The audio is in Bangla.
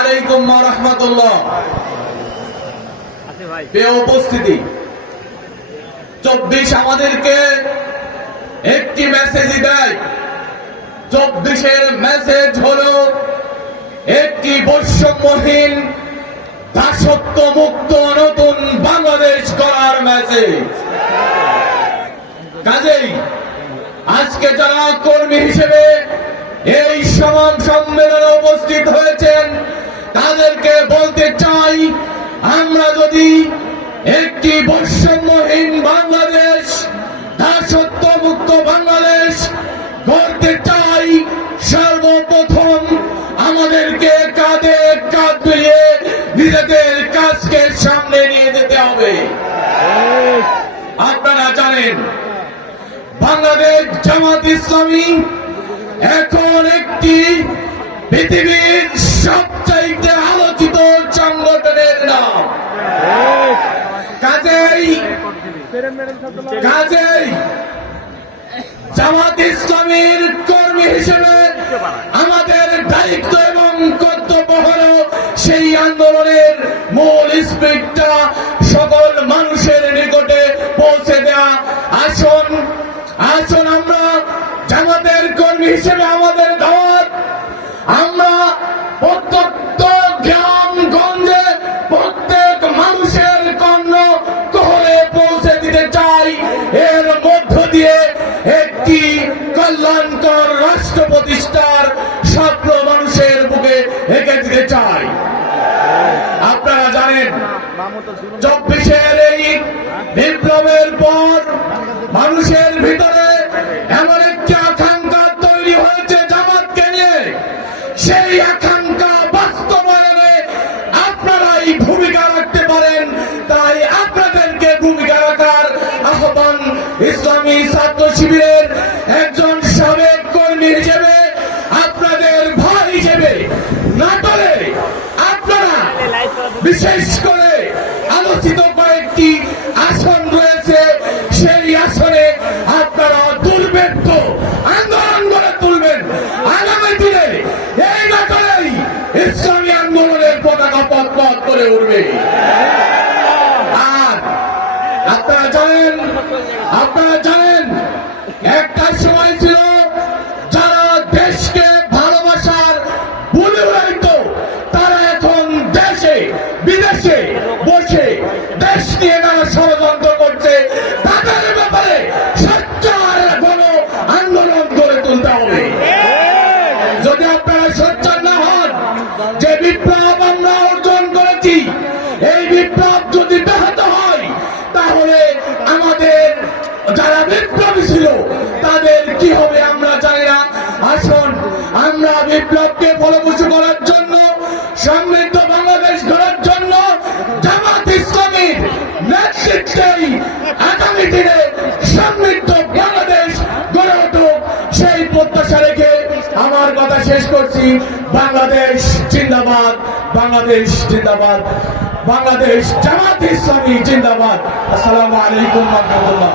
আলাইকুম ওয়া রাহমাতুল্লাহ। প্রিয় উপস্থিতি, 24 আমাদেরকে একটি মেসেজ দেয়। 24-এর মেসেজ হলো একটি বৈষম্যহীন দাসত্ব মুক্ত নতুন বাংলাদেশ গড়ার মেসেজ। কাজেই আজকে যারা কর্মী হিসেবে এই সমান সম্মেলনে উপস্থিত হয়েছেন তাদেরকে বলতে চাই, আমরা যদি একটি বৈষম্যহীন বাংলাদেশ, দাসত্ব মুক্ত বাংলাদেশ গড়তে চাই, সর্বপ্রথম আমাদেরকে কাঁধে কাঁধ মিলিয়ে নিজেদের কাজকে সামনে নিয়ে যেতে হবে। আপনারা জানেন বাংলাদেশ জামাত ইসলামী এখন একটি পৃথিবীর সবচাইতে আলোচিত সংগঠনের নাম। কাজেই জামাত ইসলামীর কর্মী হিসেবে আমাদের দায়িত্ব এবং কর্তব্য হলো সেই আন্দোলনের মূল স্পিরিটটা সকল মানুষের নিকটে পৌঁছে দেয়া। আসুন আমরা জামাতের কর্মী হিসেবে আমাদের দাওয়াত, আমরা প্রত্যন্ত গ্রাম গঞ্জে প্রত্যেক মানুষের কর্ণ কোহলে পৌঁছে দিতে চাই। এর মধ্য দিয়ে একটি কল্যাণকর রাষ্ট্র প্রতিষ্ঠার স্বপ্ন মানুষের বুকে এঁকে দিতে চাই। আপনারা জানেন 24-এর এই বিপ্লবের পর মানুষের ভিতরে এমন একটি আকাঙ্ক্ষা তৈরি হয়েছে জামাতকে নিয়ে। সেই আকাঙ্ক্ষা বাস্তবায়নে আপনারাই ভূমিকা রাখতে পারেন। তাই আপনাদেরকে ভূমিকা রাখার আহ্বান ইসলামী ছাত্র শিবিরের একজন সাবেক কর্মী হিসেবে, আপনাদের ভাই হিসেবে নাটোরে আপনারা বিশেষ করে আলোচিত কয়েকটি আসন রয়েছে, সেই আসনে আপনারা দুর্ভেদ্য আন্দোলন গড়ে তুলবেন। আগামী দিনে এই নাটোরেই ইসলামী আন্দোলনের পতাকা পথ করে উঠবে। আর আপনারা জানেন একটা সময় ছিল যারা দেশকে ভালোবাসার বলে উড়াইতো, তারা এখন দেশে বিদেশে বসে দেশ নিয়ে নানা ষড়যন্ত্র করছে। তাদের ব্যাপারে সোচ্চার গণ আন্দোলন গড়ে তুলতে হবে। যদি আপনারা সোচ্চার না হন, যে বিপ্লব আমরা অর্জন করেছি, এই বিপ্লব যদি ব্যাহত হয়, তাহলে আমাদের যারা বিপ্লবী ছিল তাদের কি হবে আমরা জানি না। আসুন আমরা বিপ্লবকে ফলপ্রসূ করার জন্য, সমৃদ্ধ বাংলাদেশ গড়ার জন্য জামাত ইসলামীর নেতৃত্বেই আগামী দিনে সমৃদ্ধ বাংলাদেশ গড়ে উঠুক, সেই প্রত্যাশা রেখে আমার কথা শেষ করছি। বাংলাদেশ জিন্দাবাদ, বাংলাদেশ জিন্দাবাদ, বাংলাদেশ জামাত ইসলামী জিন্দাবাদ। আসসালামু আলাইকুম ওয়া রাহমাতুল্লাহ।